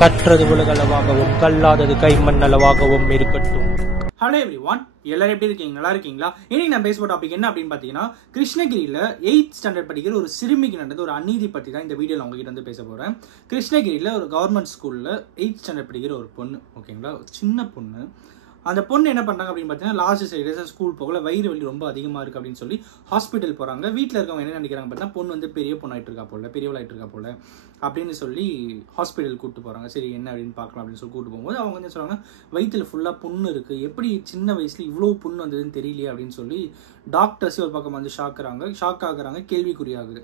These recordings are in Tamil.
கற்றது உலகளவாகவும் கல்லாதது கைமண்ணளவாகவும் இருக்கட்டும். ஹலோ எவ்ரிவான், எல்லாரும் எப்படி இருக்கீங்க? நல்லா இருக்கீங்களா? இன்னைக்கு நான் பேசுகிற டாபிக் என்ன அப்படின்னு பார்த்தீங்கன்னா, கிருஷ்ணகிரியில் 8th ஸ்டாண்டர்ட் படிக்கிற ஒரு சிறுமிக்கு நடந்த ஒரு அநீதி பற்றி தான் இந்த வீடியோவில் உங்ககிட்ட வந்து பேச போகிறேன். கிருஷ்ணகிரியில் ஒரு கவர்மெண்ட் ஸ்கூலில் 8th ஸ்டாண்டர்ட் படிக்கிற ஒரு பொண்ணு, ஓகேங்களா, ஒரு சின்ன பொண்ணு. அந்த பொண்ணு என்ன பண்ணுறாங்க அப்படின்னு பார்த்தீங்கன்னா, லாஸ்ட் சைடு ஸ்கூல் போகல, வயிறு வலி ரொம்ப அதிகமாக இருக்குது அப்படின்னு சொல்லி ஹாஸ்பிட்டல் போகிறாங்க. வீட்டில் இருக்கவங்க என்ன நினைக்கிறாங்க பார்த்தீங்கன்னா, பொண்ணு வந்து பெரிய பொண்ணாயிட்டு இருக்கா போல, பெரியவளாயிட்டு இருக்கா போல அப்படின்னு சொல்லி ஹாஸ்பிட்டல் கூப்பிட்டு போகிறாங்க. சரி என்ன அப்படின்னு பார்க்கலாம் அப்படின்னு சொல்லி கூப்பிட்டு போகும்போது அவங்க என்ன சொல்கிறாங்க, வயிற்றில் ஃபுல்லாக புண்ணு இருக்குது, எப்படி சின்ன வயசில் இவ்வளோ புண்ணு வந்ததுன்னு தெரியலையே அப்படின்னு சொல்லி டாக்டர்ஸே ஒரு பக்கம் வந்து ஷாக் ஆகுறாங்க, கேள்விக்குறியாகுது.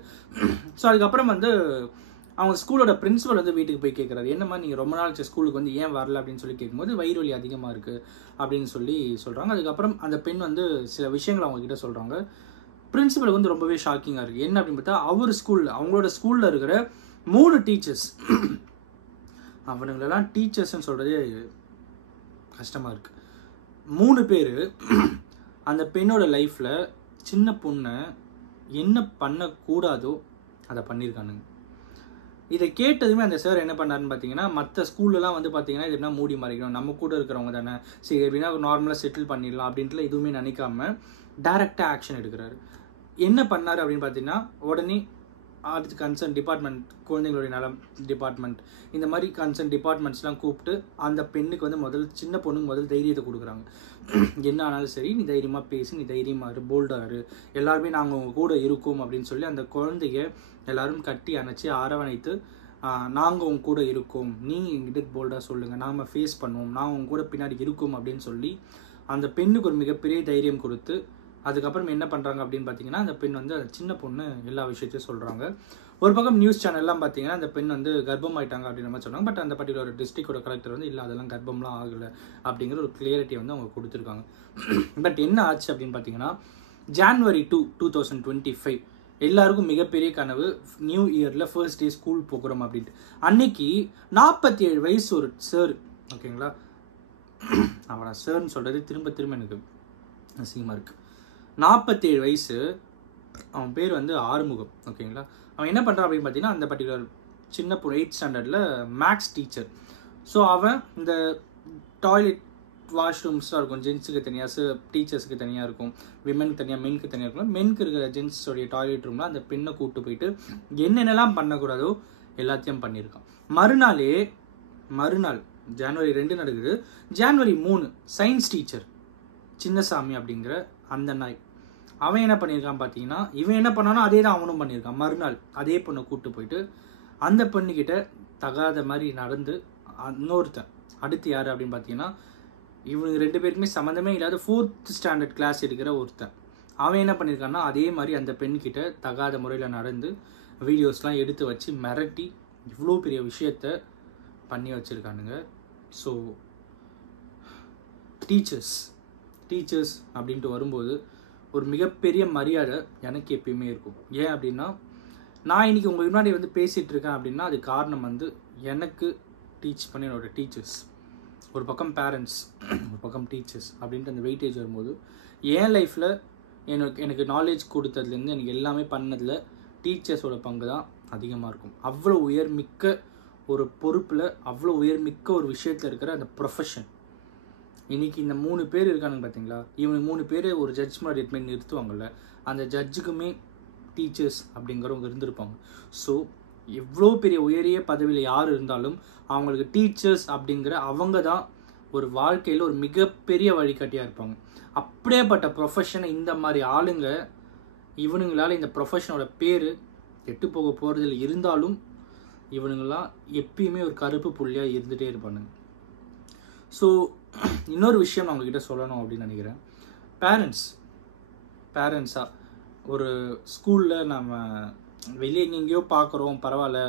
ஸோ அதுக்கப்புறம் வந்து அவங்க ஸ்கூலோட பிரின்சிபல் வந்து வீட்டுக்கு போய் கேட்குறாரு, என்னம்மா நீங்கள் ரொம்ப நாள் ஸ்கூலுக்கு வந்து ஏன் வரல அப்படின்னு சொல்லி கேட்கும்போது, வயிறு வலி அதிகமாக இருக்குது அப்படின்னு சொல்லி சொல்கிறாங்க. அதுக்கப்புறம் அந்த பெண் வந்து சில விஷயங்கள் அவங்க கிட்ட சொல்கிறாங்க. பிரின்சிபலுக்கு வந்து ரொம்பவே ஷாக்கிங்காக இருக்குது. என்ன அப்படின்னு பார்த்தா, அவங்களோட ஸ்கூலில் இருக்கிற 3 டீச்சர்ஸ், அவனுங்களெல்லாம் டீச்சர்ஸ்ன்னு சொல்கிறதே கஷ்டமாக இருக்குது. 3 பேர் அந்த பெண்ணோட லைஃப்பில் சின்ன பொண்ணை என்ன பண்ணக்கூடாதோ அதை பண்ணியிருக்கானுங்க. இதை கேட்டதுமே அந்த சார் என்ன பண்ணாருன்னு பார்த்தீங்கன்னா, மற்ற ஸ்கூல்லலாம் வந்து பார்த்தீங்கன்னா இது என்ன மூடி மறைக்கணும், நம்ம கூட இருக்கிறவங்க தானே, சரி எப்படின்னா நார்மலாக செட்டில் பண்ணிடலாம் அப்படின்ட்டு எதுவுமே நினைக்காம டைரெக்டாக ஆக்ஷன் எடுக்கிறாரு. என்ன பண்ணார் அப்படின்னு பார்த்தீங்கன்னா, உடனே அடுத்து கன்சர்ன் டிபார்ட்மெண்ட், குழந்தைங்களுடைய நலம் டிபார்ட்மெண்ட், இந்த மாதிரி கன்சர்ன் டிபார்ட்மெண்ட்ஸ்லாம் கூப்பிட்டு அந்த பெண்ணுக்கு வந்து சின்ன பொண்ணுக்கு முதல் தைரியத்தை கொடுக்குறாங்க. என்ன ஆனாலும் சரி, நீ தைரியமாக பேசி, நீ தைரியமாக இரு, போல்டாக இரு, எல்லாருமே நாங்கள் உங்கள் கூட இருக்கோம் அப்படின்னு சொல்லி அந்த குழந்தைய எல்லாரும் கட்டி அணைச்சி அரவணைத்து, நாங்கள் உங்க கூட இருக்கோம், நீங்கள் எங்கிட்ட போல்டாக சொல்லுங்கள், நாம் ஃபேஸ் பண்ணுவோம், நான் உங்க கூட பின்னாடி இருக்கோம் அப்படின்னு சொல்லி அந்த பெண்ணுக்கு ஒரு மிகப்பெரிய தைரியம் கொடுத்து, அதுக்கப்புறம் என்ன பண்ணுறாங்க அப்படின்னு பார்த்தீங்கன்னா, அந்த பெண் வந்து சின்ன பொண்ணு எல்லா விஷயத்தையும் சொல்கிறாங்க. ஒரு பக்கம் நியூஸ் சேனல்லாம் பார்த்தீங்கன்னா அந்த பெண் வந்து கர்ப்பம் ஆயிட்டாங்க அப்படின்ற மாதிரி சொன்னாங்க. பட் அந்த பர்டிகுலர் டிஸ்ட்ரிக்டோட கலெக்டர் வந்து இல்லை, அதெல்லாம் கர்ப்பம்லாம் ஆகலை அப்படிங்கிற ஒரு கிளியரிட்டியை வந்து அவங்க கொடுத்துருக்காங்க. பட் என்ன ஆச்சு அப்படின்னு பார்த்தீங்கன்னா, January 2, 2025 எல்லாருக்கும் மிகப்பெரிய கனவு, நியூ இயரில் ஃபர்ஸ்ட் டே ஸ்கூல் போகிறோம் அப்படின்ட்டு. அன்னைக்கு 47 வயசு ஒரு சார், ஓகேங்களா, அவனை சார்ன்னு சொல்கிறது திரும்ப எனக்கு அசிங்கமாக இருக்குது. 47 வயசு, அவன் பேர் வந்து ஆறுமுகம், ஓகேங்களா. அவன் என்ன பண்ணுறான் அப்படின்னு பார்த்தீங்கன்னா, அந்த பர்டிகுலர் சின்ன பொண்ணு 8th ஸ்டாண்டர்டில் மேக்ஸ் டீச்சர். ஸோ அவன் இந்த டாய்லெட் வாஷ்ரூம்ஸ்லாம் இருக்கும், ஜென்ஸுக்கு தனியாக, டீச்சர்ஸுக்கு தனியாக இருக்கும், விமெனுக்கு தனியாக, மென்க்கு தனியாக இருக்கும். மென்க்கு இருக்கிற ஜென்ஸோடைய டாய்லெட் ரூமில் அந்த பெண்ணை கூப்பிட்டு போயிட்டு என்னென்னலாம் பண்ணக்கூடாதோ எல்லாத்தையும் பண்ணியிருக்கான். மறுநாள் January 2 நடக்குது. January 3 சயின்ஸ் டீச்சர் சின்னசாமி அப்படிங்கிற அந்த நாய், அவன் என்ன பண்ணியிருக்கான் பார்த்தீங்கன்னா, இவன் என்ன பண்ணானோ அதே தான் அவனும் பண்ணியிருக்கான். மறுநாள் அதே பொண்ணை கூப்பிட்டு போயிட்டு அந்த பொண்ணுக்கிட்ட தகாத மாதிரி நடந்து, இன்னொருத்தன் அடுத்து யார் அப்படின்னு பார்த்தீங்கன்னா, இவங்க 2 பேருக்குமே சம்மந்தமே இல்லாத 4th ஸ்டாண்டர்ட் கிளாஸ் எடுக்கிற ஒருத்தன், அவன் என்ன பண்ணியிருக்கான்னா அதே மாதிரி அந்த பெண்கிட்ட தகாத முறையில் நடந்து வீடியோஸ்லாம் எடுத்து வச்சு மிரட்டி இவ்வளோ பெரிய விஷயத்த பண்ணி வச்சுருக்கானுங்க. ஸோ டீச்சர்ஸ் அப்படின்ட்டு வரும்போது ஒரு மிகப்பெரிய மரியாதை எனக்கு எப்பயுமே இருக்கும். ஏன் அப்படின்னா, நான் இன்னைக்கு உங்களுக்கு முன்னாடி வந்து பேசிகிட்டு இருக்கேன் அப்படின்னா அது காரணம் வந்து எனக்கு டீச் பண்ண என்னோடய டீச்சர்ஸ். ஒரு பக்கம் பேரண்ட்ஸ், ஒரு பக்கம் டீச்சர்ஸ் அப்படின்ட்டு அந்த வெயிட்டேஜ் வரும்போது என் லைஃப்பில் எனக்கு நாலேஜ் கொடுத்ததுலேருந்து எனக்கு எல்லாமே பண்ணதில் டீச்சர்ஸோட பங்கு தான் அதிகமாக இருக்கும். அவ்வளோ உயர்மிக்க ஒரு பொறுப்பில், அவ்வளோ உயர்மிக்க ஒரு விஷயத்தில் இருக்கிற அந்த ப்ரொஃபஷன். இன்றைக்கி இந்த 3 பேர் இருக்கானுங்க பார்த்தீங்களா, இவங்க 3 பேர் ஒரு ஜட்ஜ் முன்னாடி எடுத்துமே நிறுத்துவாங்கள்ல, அந்த ஜட்ஜுக்குமே டீச்சர்ஸ் அப்படிங்கிறவங்க இருந்திருப்பாங்க. ஸோ எவ்வளோ பெரிய உயரிய பதவியில் யார் இருந்தாலும் அவங்களுக்கு டீச்சர்ஸ் அப்படிங்கிற அவங்க தான் ஒரு வாழ்க்கையில் ஒரு மிகப்பெரிய வழிகாட்டியாக இருப்பாங்க. அப்படியேப்பட்ட ப்ரொஃபஷனை இந்த மாதிரி ஆளுங்க, இவனுங்களால் இந்த ப்ரொஃபஷனோட பேர் கெட்டு போக போகிறதில் இருந்தாலும் இவனுங்களாம் எப்பயுமே ஒரு கருப்பு புள்ளியாக இருந்துகிட்டே இருப்பானுங்க. ஸோ இன்னொரு விஷயம் நான் உங்ககிட்ட சொல்லணும் அப்படின்னு நினைக்கிறேன். பேரண்ட்ஸாக ஒரு ஸ்கூலில் நம்ம வெளியே எங்கெங்கேயோ பார்க்குறோம், பரவாயில்ல,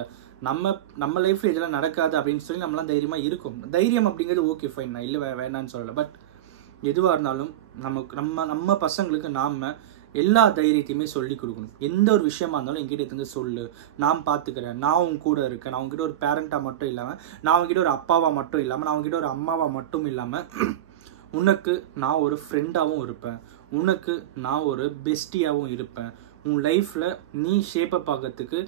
நம்ம லைஃப்பில் இதெல்லாம் நடக்காது அப்படின்னு சொல்லி நம்மளாம் தைரியமாக இருக்கும். தைரியம் அப்படிங்கிறது ஓகே ஃபைன், நான் இல்லை வேணான்னு சொல்லலை. பட் எதுவாக இருந்தாலும் நம்ம பசங்களுக்கு நாம் எல்லா தைரியத்தையுமே சொல்லி கொடுக்கணும். எந்த ஒரு விஷயமா இருந்தாலும் என்கிட்ட இருந்து சொல்லு, நான் பார்த்துக்கிறேன், நான் உங்க கூட இருக்கேன், நான் உங்ககிட்ட ஒரு பேரண்ட்டாக மட்டும் இல்லாமல், நான் உங்ககிட்ட ஒரு அப்பாவாக மட்டும் இல்லாமல், நான் உங்ககிட்ட ஒரு அம்மாவாக மட்டும் இல்லாமல், உனக்கு நான் ஒரு ஃப்ரெண்டாகவும் இருப்பேன், உனக்கு நான் ஒரு பெஸ்டியாகவும் இருப்பேன். உன் லைஃப்பில் நீ ஷேப்பப் ஆகிறதுக்கு,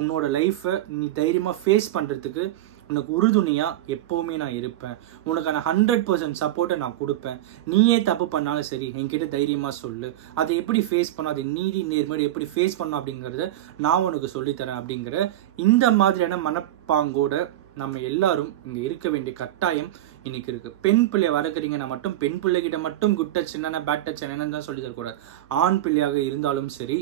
உன்னோட லைஃப்பை நீ தைரியமாக ஃபேஸ் பண்ணுறதுக்கு உனக்கு உறுதுணையாக எப்போவுமே நான் இருப்பேன், உனக்கான 100% சப்போர்ட்டை நான் கொடுப்பேன். நீயே தப்பு பண்ணாலும் சரி என்கிட்ட தைரியமாக சொல்லு, அதை எப்படி ஃபேஸ் பண்ணணும், அதை நீதி நேர்மையோடு எப்படி ஃபேஸ் பண்ணணும் அப்படிங்கிறத நான் உனக்கு சொல்லித்தரேன் அப்படிங்கிற இந்த மாதிரியான மனப்பாங்கோட நம்ம எல்லாரும் இங்கே இருக்க வேண்டிய கட்டாயம் இன்னைக்கு இருக்குது. பெண் பிள்ளையை வளர்க்குறீங்கன்னா மட்டும் பெண் பிள்ளைகிட்ட மட்டும் குட் டச் என்னென்ன பேட் டச் என்னென்னு தான் சொல்லி தரக்கூடாது. ஆண் பிள்ளையாக இருந்தாலும் சரி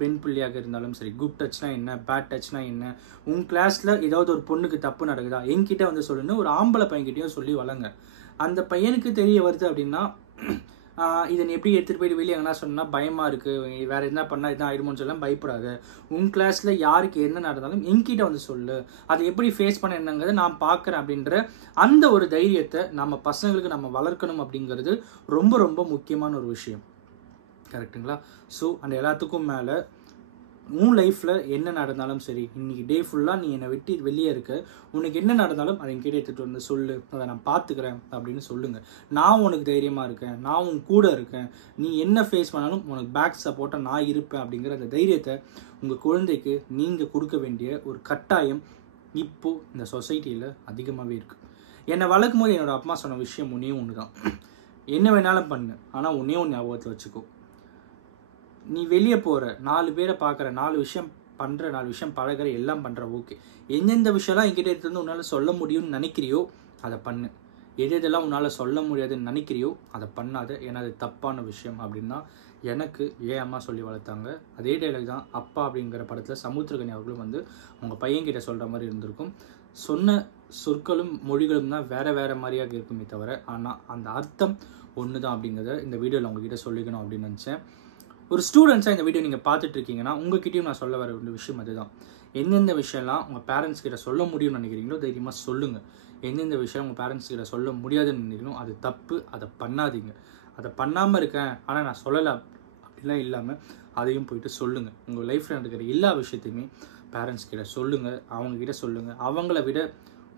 பெண் பிள்ளையாக இருந்தாலும் சரி குட் டச்னா என்ன, பேட் டச்னா என்ன, உங்கள் கிளாஸில் ஏதாவது ஒரு பொண்ணுக்கு தப்பு நடக்குதா என்கிட்ட வந்து சொல்லுன்னு ஒரு ஆம்பளை பையன்கிட்டையும் சொல்லி வளங்க. அந்த பையனுக்கு தெரிய வருது அப்படின்னா இதை நீ எப்படி எடுத்துகிட்டு போயிட்டு வெளியே எங்கன்னா சொன்னால் பயமாக இருக்குது, வேறு என்ன பண்ணால் இதான் ஆயிடுமோன்னு சொல்லலாம். பயப்படாது. உங்கள் கிளாஸில் யாருக்கு என்ன நடந்தாலும் என்கிட்ட வந்து சொல்லு, அதை எப்படி ஃபேஸ் பண்ண என்னங்கிறத நான் பார்க்குறேன் அப்படின்ற அந்த ஒரு தைரியத்தை நம்ம பசங்களுக்கு நம்ம வளர்க்கணும் அப்படிங்கிறது ரொம்ப ரொம்ப முக்கியமான ஒரு விஷயம். கரெக்டுங்களா? ஸோ அந்த எல்லாத்துக்கும் மேலே உன் லைஃப்பில் என்ன நடந்தாலும் சரி, இன்றைக்கி டே ஃபுல்லாக நீ என்னை விட்டு வெளியே இருக்க, உனக்கு என்ன நடந்தாலும் அதை என்கிட்ட எடுத்துகிட்டு வந்து சொல்லு, அதை நான் பார்த்துக்கிறேன் அப்படின்னு சொல்லுங்கள். நான் உனக்கு தைரியமாக இருக்கேன், நான் உன் கூட இருக்கேன், நீ என்ன ஃபேஸ் பண்ணாலும் உனக்கு பேக் சப்போர்ட்டாக நான் இருப்பேன் அப்படிங்கிற அந்த தைரியத்தை உங்கள் குழந்தைக்கு நீங்கள் கொடுக்க வேண்டிய ஒரு கட்டாயம் இப்போது இந்த சொசைட்டியில் அதிகமாகவே இருக்குது. என்னை வளர்க்கும் போது என்னோடய அப்பா சொன்ன விஷயம் ஒன்று தான், என்ன வேணாலும் பண்ணு, ஆனால் ஒன்றே ஒன்று ஞாபகத்தில் வச்சுக்கோ, நீ வெளியே போகிற 4 பேரை பார்க்குற 4 விஷயம் பண்ணுற 4 விஷயம் பழகிற எல்லாம் பண்ணுற ஓகே, எந்தெந்த விஷயம்லாம் என்கிட்ட இருந்து உன்னால் சொல்ல முடியும்னு நினைக்கிறியோ அதை பண்ணு, எதெல்லாம் உன்னால் சொல்ல முடியாதுன்னு நினைக்கிறியோ அதை பண்ணாத, ஏன்னா அது தப்பான விஷயம் அப்படின்னா எனக்கு ஏன் அம்மா சொல்லி வளர்த்தாங்க. அதே டைலாக் தான் அப்பா அப்படிங்கிற படத்தில் சமுத்திரகனி அவர்களும் வந்து அவங்க பையன்கிட்ட சொல்கிற மாதிரி இருந்திருக்கும். சொன்ன சொற்களும் மொழிகளும் தான் வேறு மாதிரியாக இருக்குமே தவிர ஆனால் அந்த அர்த்தம் ஒன்று தான் அப்படிங்கிறத இந்த வீடியோவில் உங்ககிட்ட சொல்லிக்கணும் அப்படின்னு நினச்சேன். ஒரு ஸ்டூடெண்ட்ஸாக இந்த வீடியோ நீங்கள் பார்த்துட்டு இருக்கீங்கன்னா உங்ககிட்டயும் நான் சொல்ல வர ஒரு விஷயம் அதுதான், எந்தெந்த விஷயம்லாம் உங்கள் பேரண்ட்ஸ் கிட்ட சொல்ல முடியும்னு நினைக்கிறீங்களோ தைரியமாக சொல்லுங்கள். எந்தெந்த விஷயம் உங்கள் பேரண்ட்ஸ் கிட்ட சொல்ல முடியாதுன்னு நினைக்கிறீங்களோ அது தப்பு, அதை பண்ணாதீங்க. அதை பண்ணாமல் இருக்கேன் ஆனால் நான் சொல்லலை அப்படிலாம் இல்லாமல் அதையும் போயிட்டு சொல்லுங்கள். உங்கள் லைஃப்பில் நடக்கிற எல்லா விஷயத்தையுமே பேரண்ட்ஸ் கிட்ட சொல்லுங்கள், அவங்கக்கிட்ட சொல்லுங்கள். அவங்கள விட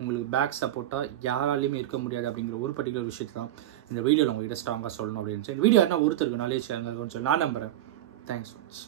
உங்களுக்கு பேக் சப்போர்ட்டாக யாராலையுமே இருக்க முடியாது அப்படிங்கிற ஒரு பர்டிகுலர் விஷயத்தை தான் இந்த வீடியோவில் உங்கள்கிட்ட ஸ்ட்ராங்காக சொல்லணும் அப்படின்னு சொல்லி. இந்த வீடியோ யாருன்னா ஒருத்தருக்கு நாலேஜ் இருக்குன்னு சொல்லி நான் நம்புகிறேன். Thanks so much.